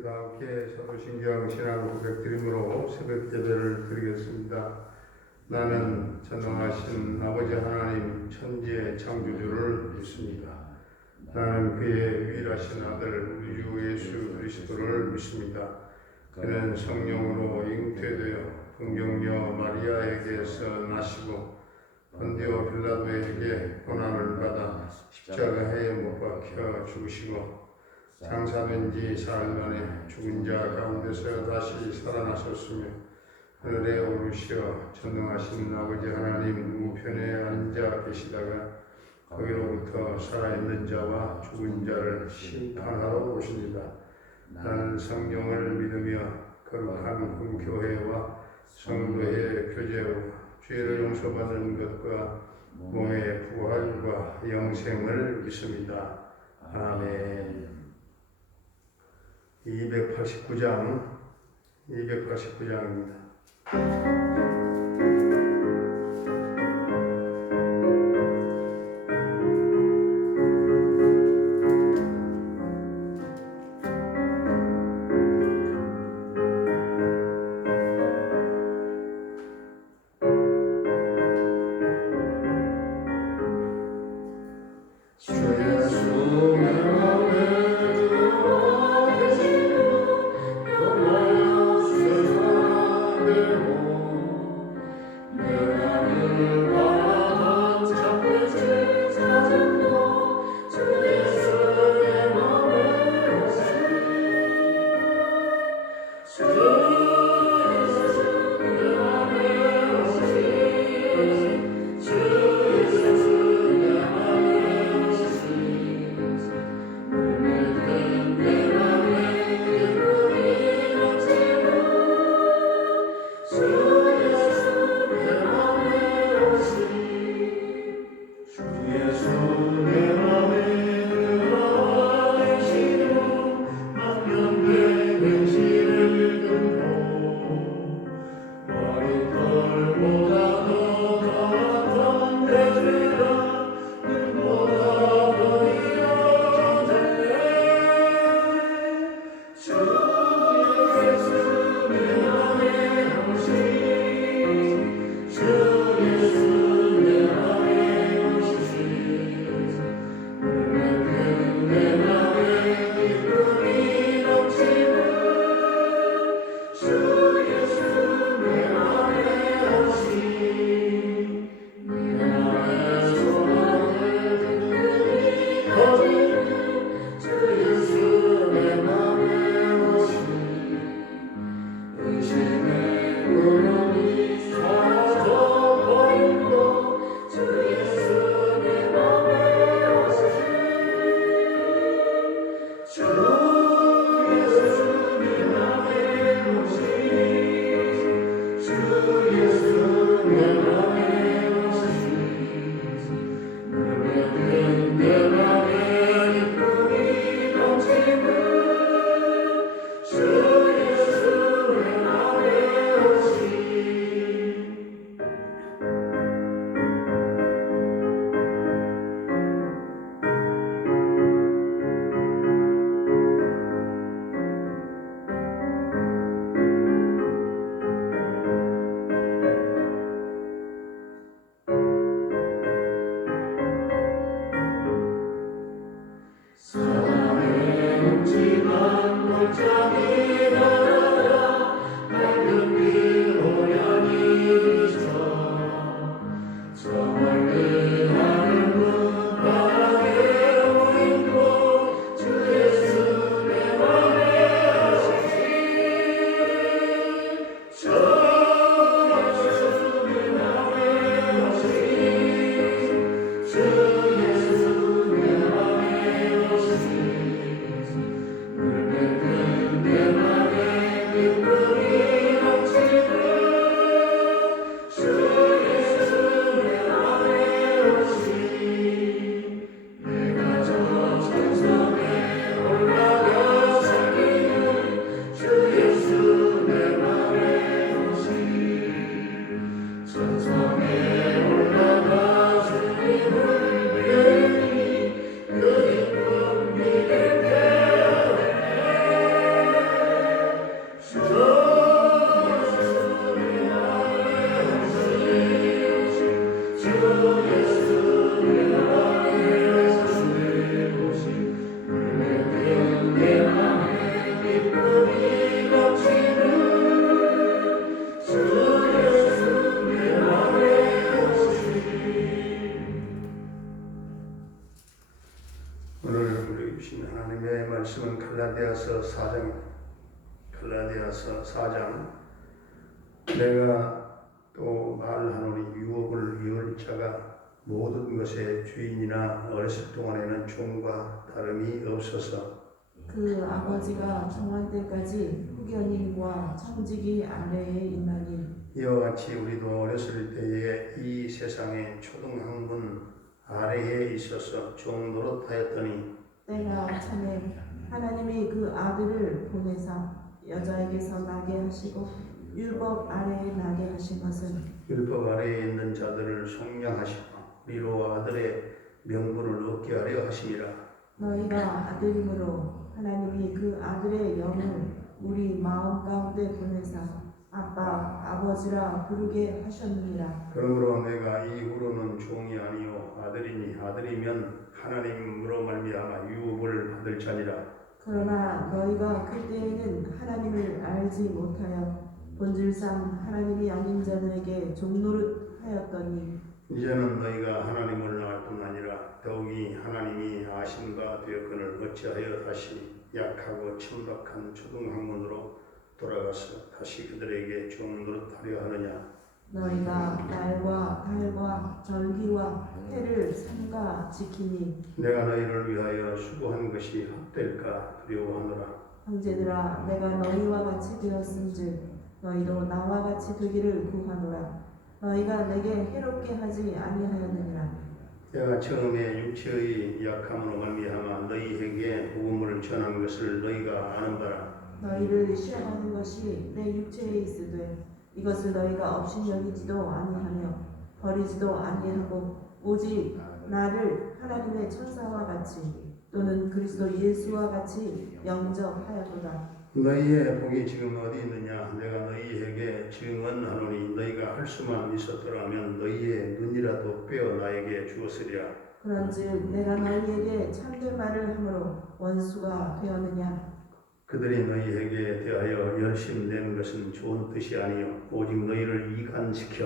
다 함께 사도신경 신앙 고백드림으로 새벽 예배를 드리겠습니다. 나는 전능하신 아버지 하나님 천지의 창조주를 믿습니다. 나는 그의 유일하신 아들 우리 주 예수 그리스도를 믿습니다. 그는 성령으로 잉태되어 동정녀 마리아에게서 나시고 본디오 빌라도에게 고난을 받아 십자가에 못 박혀 죽으시고 장사된 지 사흘 만에 죽은 자 가운데서 다시 살아나셨으며 하늘에 오르시어 전능하신 아버지 하나님 우편에 앉아 계시다가 거기로부터 살아있는 자와 죽은 자를 심판하러 오십니다. 나는 성령을 믿으며 거룩한 공교회와 성도의 교제와 죄를 용서받는 것과 몸의 부활과 영생을 믿습니다. 아멘. 289장입니다. 갈라디아서 4장 내가 또 말하노니 유업을 이을 자가 모든 것의 주인이나 어렸을 동안에는 종과 다름이 없어서 그 아버지가 정할 때까지 후견인과 청지기 아래에 있나니 이와 같이 우리도 어렸을 때에 이 세상의 초등학문 아래에 있어서 종 노릇하였더니 때가 차매 하나님이 그 아들을 보내사 여자에게서 나게 하시고 율법 아래에 나게 하신 것은 율법 아래에 있는 자들을 속량하시고 우리로 아들의 명분을 얻게 하려 하심이라. 너희가 아들이므로 하나님이 그 아들의 영을 우리 마음 가운데 보내사 아빠 아버지라 부르게 하셨느니라. 그러므로 내가 이후로는 종이 아니요 아들이니 아들이면 하나님으로 말미암아 유업을 받을 자니라. 그러나 너희가 그때에는 하나님을 알지 못하여 본질상 하나님이 아닌 자들에게 종노릇하였더니 이제는 너희가 하나님을 알 뿐 아니라 더욱이 하나님이 아심과 되었거늘 어찌하여 다시 약하고 천박한 초등학문으로 돌아가서 다시 그들에게 종 노릇하려 하느냐. 너희가 날과 달과 절기와 해를 삼가 지키니 내가 너희를 위하여 수고한 것이 헛될까 두려워하노라. 형제들아 내가 너희와 같이 되었은즉 너희도 나와 같이 되기를 구하노라. 너희가 내게 해롭게 하지 아니하였느니라. 내가 처음에 육체의 약함으로 말미암아 너희에게 복음을 전한 것을 너희가 아는 바라. 너희를 시험하는 것이 내 육체에 있으되 이것을 너희가 업신여기지도 아니하며 버리지도 아니하고 오직 나를 하나님의 천사와 같이 또는 그리스도 예수와 같이 영접하였도다. 너희의 복이 지금 어디 있느냐. 내가 너희에게 증언하노니 너희가 할 수만 있었더라면 너희의 눈이라도 빼어 나에게 주었으리라. 그런즉 내가 너희에게 참된 말을 함으로 원수가 되었느냐. 그들이 너희에게 대하여 열심 내는 것은 좋은 뜻이 아니요 오직 너희를 이간시켜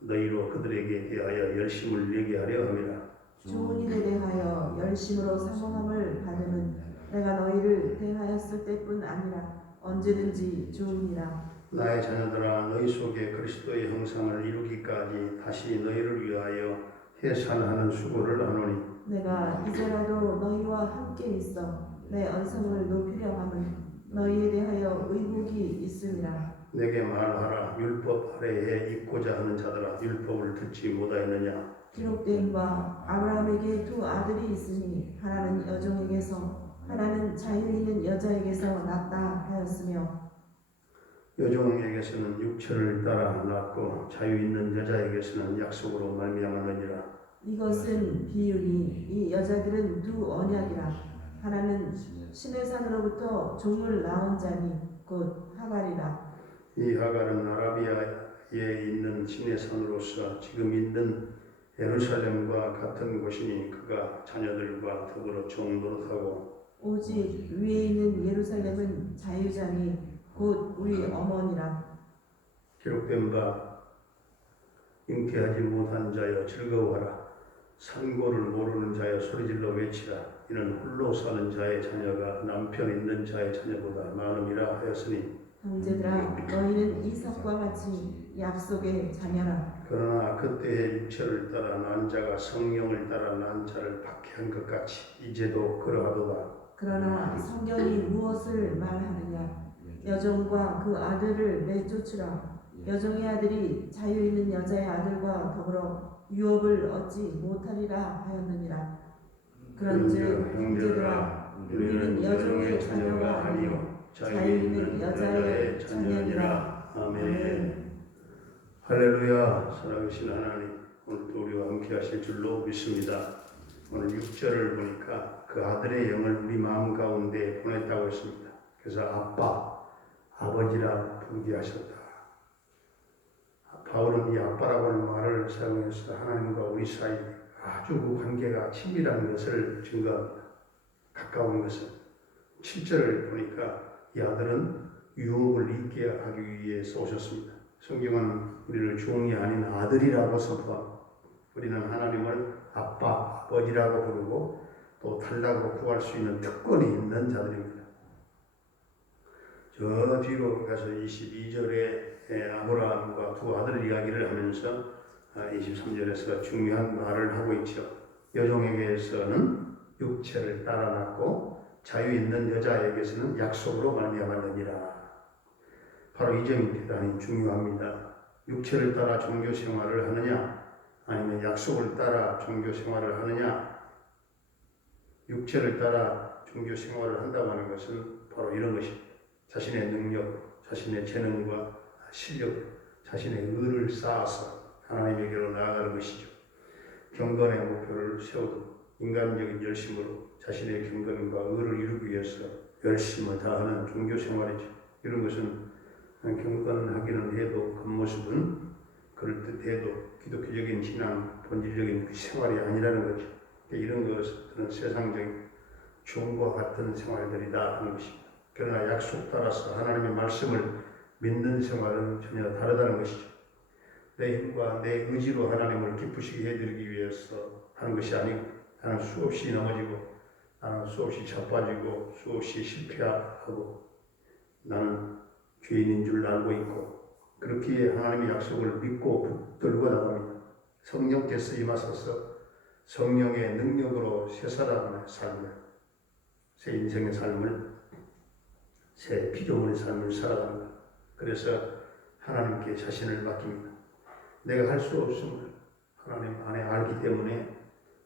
너희로 그들에게 대하여 열심을 내게 하려 함이라. 좋은 일에 대하여 열심으로 사모함을 받으면 내가 너희를 대하였을 때뿐 아니라 언제든지 좋으니라. 나의 자녀들아 너희 속에 그리스도의 형상을 이루기까지 다시 너희를 위하여 해산하는 수고를 하노니 내가 이제라도 너희와 함께 있어 내 언성을 높이려 함은 너희에 대하여 의복이 있으리라. 내게 말하라. 율법 아래에 있고자 하는 자들아 율법을 듣지 못하였느냐. 기록된 바 아브라함에게 두 아들이 있으니 하나는 여종에게서 하나는 자유 있는 여자에게서 낳다 하였으며 여종에게서는 육체를 따라 낳고 자유 있는 여자에게서는 약속으로 말미암았느니라. 이것은 비유니 이 여자들은 두 언약이라. 하나는 신의 산으로부터 종을 낳은 자니 곧 하갈이라. 이 하갈은 아라비아에 있는 신의 산으로서 지금 있는 예루살렘과 같은 곳이니 그가 자녀들과 더불어 종 노릇하고 오직 위에 있는 예루살렘은 자유자니 곧 우리 어머니라. 기록된 바 잉태하지 못한 자여 즐거워하라. 산고를 모르는 자여 소리질러 외치라. 이는 홀로 사는 자의 자녀가 남편 있는 자의 자녀보다 많음이라 하였으니 형제들아 너희는 이삭과 같이 약속의 자녀라. 그러나 그때의 육체를 따라 난 자가 성령을 따라 난 자를 박해한 것 같이 이제도 그러하도다. 그러나 성경이 무엇을 말하느냐. 여종과 그 아들을 내쫓으라. 여종의 아들이 자유 있는 여자의 아들과 더불어 유업을 얻지 못하리라 하였느니라. 그런즉 형제들아 우리는 여종의 자녀가 아니요 자유 있는 여자의 자녀니라. 아멘. 할렐루야. 살아계신 하나님 오늘도 우리와 함께 하실 줄로 믿습니다. 오늘 6절을 보니까 그 아들의 영을 우리 마음 가운데 보냈다고 했습니다. 그래서 아빠, 아버지라 부르게 하셨다. 바울은 이 아빠라고 하는 말을 사용해서 하나님과 우리 사이 아주 관계가 친밀한 것을 증거합니다. 가까운 것은 7절을 보니까 이 아들은 유업을 잊게 하기 위해서 오셨습니다. 성경은 우리를 종이 아닌 아들이라고 선포합니다. 우리는 하나님을 아빠, 아버지라고 부르고 또 탈락으로 구할 수 있는 특권이 있는 자들입니다. 저 뒤로 가서 22절에 아브라함과 두 아들 이야기를 하면서 23절에서 중요한 말을 하고 있죠. 여종에게서는 육체를 따라 낳고 자유 있는 여자에게서는 약속으로 말미암았느니라. 바로 이 점이 대단히 중요합니다. 육체를 따라 종교 생활을 하느냐, 아니면 약속을 따라 종교 생활을 하느냐. 육체를 따라 종교 생활을 한다고 하는 것은 바로 이런 것입니다. 자신의 능력, 자신의 재능과 실력, 자신의 의를 쌓아서 하나님에게로 나아가는 것이죠. 경건의 목표를 세우고 인간적인 열심으로 자신의 경건과 의를 이루기 위해서 열심을 다하는 종교 생활이죠. 이런 것은 경건하기는 해도 겉모습은 그럴듯해도 기독교적인 신앙, 본질적인 생활이 아니라는 거죠. 이런 것들은 세상적인 종과 같은 생활들이다 하는 것입니다. 그러나 약속 따라서 하나님의 말씀을 믿는 생활은 전혀 다르다는 것이죠. 내 힘과 내 의지로 하나님을 기쁘시게 해드리기 위해서 하는 것이 아니고, 나는 수없이 넘어지고, 나는 수없이 자빠지고, 수없이 실패하고, 나는 죄인인 줄 알고 있고, 그렇기에 하나님의 약속을 믿고 붙들고 나갑니다. 성령께서 임하셔서 성령의 능력으로 새 사람의 삶을, 새 인생의 삶을, 새 피조물의 삶을 살아가는 것. 그래서 하나님께 자신을 맡깁니다. 내가 할 수 없음을 하나님 안에 알기 때문에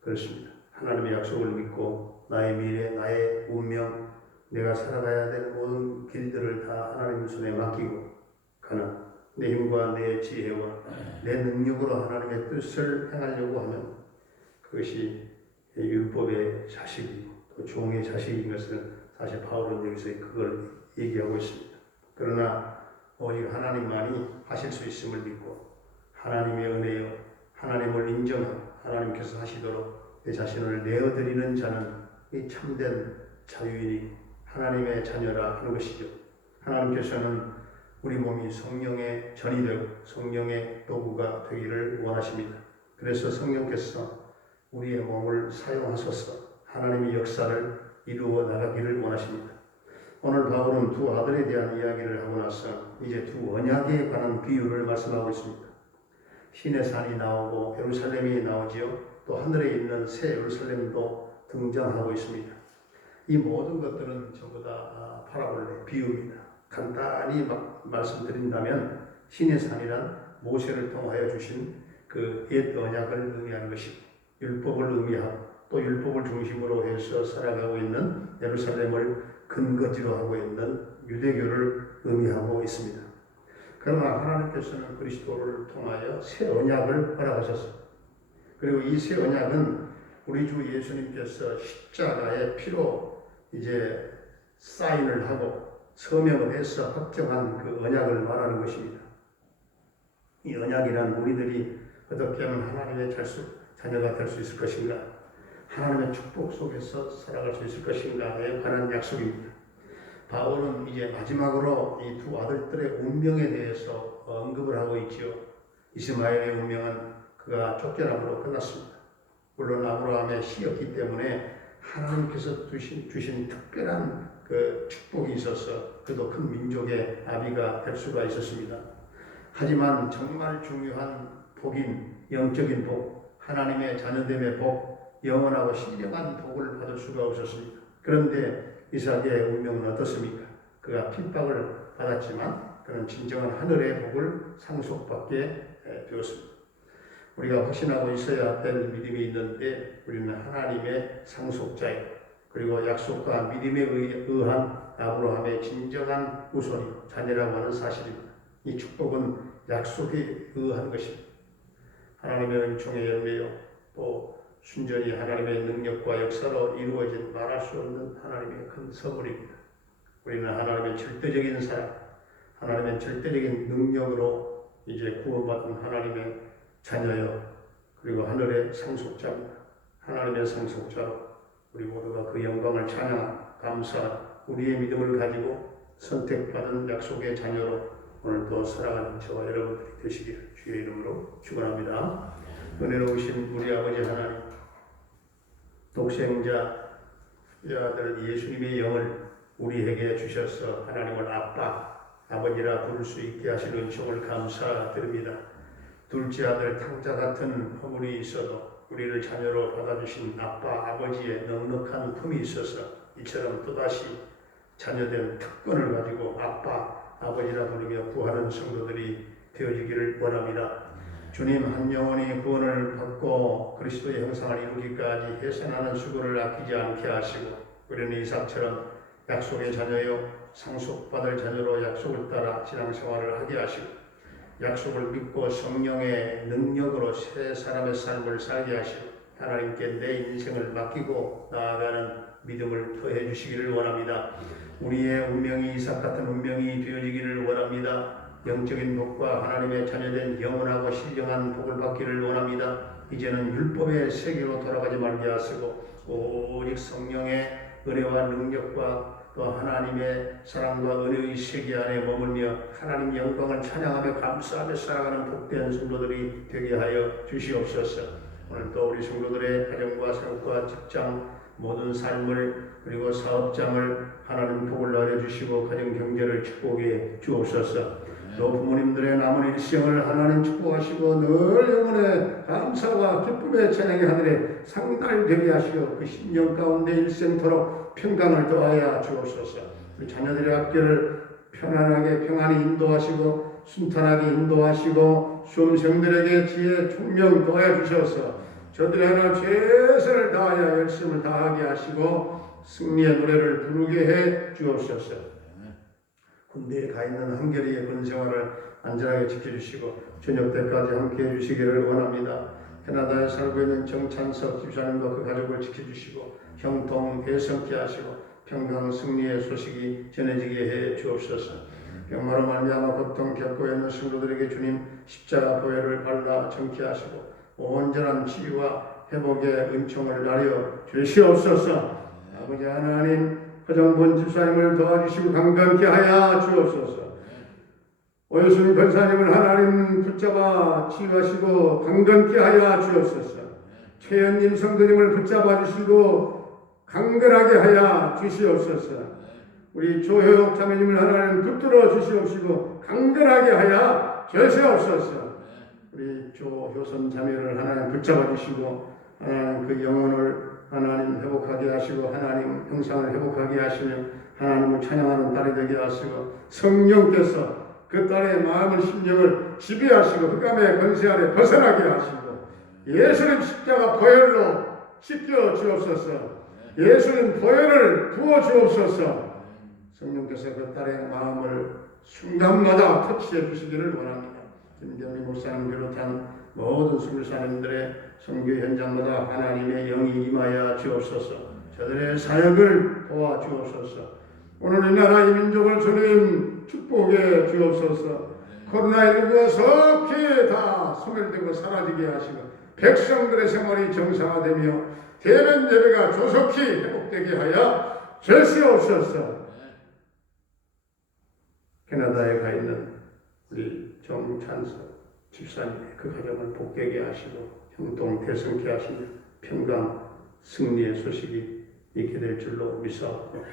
그렇습니다. 하나님의 약속을 믿고 나의 미래, 나의 운명, 내가 살아가야 될 모든 길들을 다 하나님 손에 맡기고 가는 내 힘과 내 지혜와 내 능력으로 하나님의 뜻을 행하려고 하면 그것이 율법의 자식이고 또 종의 자식인 것을 사실 바울은 여기서 그걸 얘기하고 있습니다. 그러나 오직 하나님만이 하실 수 있음을 믿고 하나님의 은혜요, 하나님을 인정하고 하나님께서 하시도록 내 자신을 내어드리는 자는 이 참된 자유인이 하나님의 자녀라 하는 것이죠. 하나님께서는 우리 몸이 성령의 전이 되고 성령의 도구가 되기를 원하십니다. 그래서 성령께서 우리의 몸을 사용하셔서 하나님의 역사를 이루어 나가기를 원하십니다. 오늘 바울은 두 아들에 대한 이야기를 하고 나서 이제 두 언약에 관한 비유를 말씀하고 있습니다. 신의 산이 나오고 예루살렘이 나오지요. 또 하늘에 있는 새 예루살렘도 등장하고 있습니다. 이 모든 것들은 전부 다 파라볼레, 비유입니다. 간단히 말씀드린다면 신의 산이란 모세를 통하여 주신 그 옛 언약을 의미하는 것이고 율법을 의미하고 또 율법을 중심으로 해서 살아가고 있는 예루살렘을 근거지로 하고 있는 유대교를 의미하고 있습니다. 그러나 하나님께서는 그리스도를 통하여 새 언약을 허락하셨습니다. 그리고 이 새 언약은 우리 주 예수님께서 십자가의 피로 이제 사인을 하고 서명을 해서 확정한 그 언약을 말하는 것입니다. 이 언약이란 우리들이 어떻게 하면 하나님의 자녀가 될 수 있을 것인가, 하나님의 축복 속에서 살아갈 수 있을 것인가에 관한 약속입니다. 바울은 이제 마지막으로 이 두 아들들의 운명에 대해서 언급을 하고 있지요. 이스마엘의 운명은 그가 쫓겨남으로 끝났습니다. 물론 아브라함의 씨였기 때문에 하나님께서 주신 특별한 그 축복이 있어서 그도 큰 민족의 아비가 될 수가 있었습니다. 하지만 정말 중요한 복인, 영적인 복, 하나님의 자녀됨의 복, 영원하고 신령한 복을 받을 수가 없었습니다. 그런데 이삭의 운명은 어떻습니까? 그가 핍박을 받았지만 그는 진정한 하늘의 복을 상속받게 되었습니다. 우리가 확신하고 있어야 될 믿음이 있는데 우리는 하나님의 상속자예요. 그리고 약속과 믿음에 의한 아브라함의 진정한 후손이 자녀라고 하는 사실입니다. 이 축복은 약속에 의한 것입니다. 하나님의 은총의 열매요, 또 순전히 하나님의 능력과 역사로 이루어진 말할 수 없는 하나님의 큰 선물입니다. 우리는 하나님의 절대적인 사랑, 하나님의 절대적인 능력으로 이제 구원받은 하나님의 자녀요, 그리고 하늘의 상속자입니다. 하나님의 상속자로 우리 모두가 그 영광을 찬양, 감사, 우리의 믿음을 가지고 선택받은 약속의 자녀로 오늘도 살아가는 저와 여러분들이 되시기를 주의 이름으로 축원합니다. 은혜로우신 우리 아버지 하나님, 독생자 우리 아들 예수님의 영을 우리에게 주셔서 하나님을 아빠, 아버지라 부를 수 있게 하신 은총을 감사드립니다. 둘째 아들 탕자 같은 허물이 있어도 우리를 자녀로 받아주신 아빠, 아버지의 넉넉한 품이 있어서 이처럼 또다시 자녀된 특권을 가지고 아빠, 아버지라 부르며 구하는 성도들이 되어지기를 원합니다. 주님 한 영혼이 구원을 받고 그리스도의 형상을 이루기까지 해산하는 수고를 아끼지 않게 하시고 우리는 이삭처럼 약속의 자녀요 상속받을 자녀로 약속을 따라 신앙생활을 하게 하시고 약속을 믿고 성령의 능력으로 새 사람의 삶을 살게 하시고 하나님께 내 인생을 맡기고 나아가는 믿음을 더해 주시기를 원합니다. 우리의 운명이 이삭 같은 운명이 되어지기를 원합니다. 영적인 복과 하나님의 자녀된 영원하고 신령한 복을 받기를 원합니다. 이제는 율법의 세계로 돌아가지 말게 하시고 오직 성령의 은혜와 능력과 또 하나님의 사랑과 은혜의 세계 안에 머물며 하나님 영광을 찬양하며 감사하며 살아가는 복된 성도들이 되게 하여 주시옵소서. 오늘도 우리 성도들의 가정과 생활과 직장 모든 삶을 그리고 사업장을 하나님 복을 내려주시고 가정 경제를 축복해 주옵소서. 또 부모님들의 남은 일생을 하나님 축복하시고 늘 영혼의 감사와 기쁨의 찬양의 하늘에 상달되게 하시고 그 신령 가운데 일생토록 평강을 더하여 주옵소서. 우리 자녀들의 학교를 편안하게 평안히 인도하시고 순탄하게 인도하시고 수험생들에게 지혜 총명 더하여 주셔서 저들이 하나 최선을 다하여 열심을 다하게 하시고 승리의 노래를 부르게 해 주옵소서. 군대에 가 있는 한결이의 군 생활을 안전하게 지켜주시고 저녁 때까지 함께해 주시기를 원합니다. 캐나다에 살고 있는 정찬석 집사님과 그 가족을 지켜주시고 형통 대성케 하시고 평강 승리의 소식이 전해지게 해 주옵소서. 병마로 말미암아 고통 겪고 있는 성도들에게 주님 십자가 보혈을 발라 정케 하시고 온전한 치유와 회복의 은총을 나려 주시옵소서. 아버지 하나님 허정본 집사님을 도와주시고 강건케 하여 주옵소서. 오여순 권사님을 하나님 붙잡아 치유하시고 강건케 하여 주옵소서. 최현님 성도님을 붙잡아 주시고 강건하게 하여 주시옵소서. 우리 조효옥 자매님을 하나님 붙들어 주시옵시고 강건하게 하여 주시옵소서. 우리 조효선 자매를 하나님 붙잡아 주시고 하나님 그 영혼을 하나님 회복하게 하시고 하나님 형상을 회복하게 하시며 하나님을 찬양하는 딸이 되게 하시고 성령께서 그 딸의 마음을 심령을 지배하시고 흑암의 권세 아래 벗어나게 하시고 예수님 십자가 보혈로 씻겨 주옵소서. 예수님 보혈을 부어 주옵소서. 성령께서 그 딸의 마음을 순간마다 터치해 주시기를 원합니다. 김경미 목사님 비롯한 모든 선교사님들의 선교 현장마다 하나님의 영이 임하여 주옵소서. 저들의 사역을 도와주옵소서. 오늘 이 나라 이 민족을 주님 축복해 주옵소서. 코로나19가 속히 다 소멸되고 사라지게 하시고 백성들의 생활이 정상화되며 대면 예배가 조속히 회복되게 하여 주시옵소서. 캐나다에 가 있는 우리 정찬석 집사님의 그 가정을 복되게 하시고 형통 대성케 하시며 평강 승리의 소식이 있게 될 줄로 믿사옵고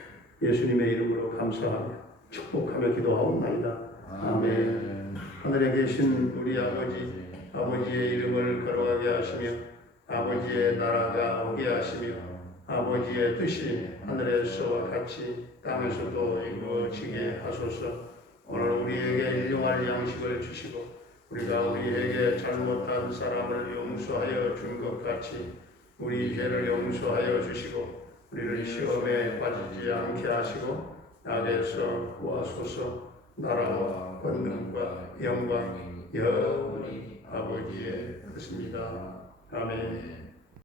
예수님의 이름으로 감사하며 축복하며 기도하옵나이다. 아멘. 하늘에 계신 우리 아버지, 아버지의 이름을 거룩하게 하시며 아버지의 나라가 오게 하시며 아버지의 뜻이 하늘에서와 같이 땅에서도 이루어지게 하소서. 오늘 우리에게 일용할 양식을 주시고 우리가 우리에게 잘못한 사람을 용서하여 준 것 같이 우리 죄를 용서하여 주시고 우리를 시험에 빠지지 않게 하시고 악에서 구하소서. 나라와 권능과 영광 영원히 아버지의 것입니다. 아멘.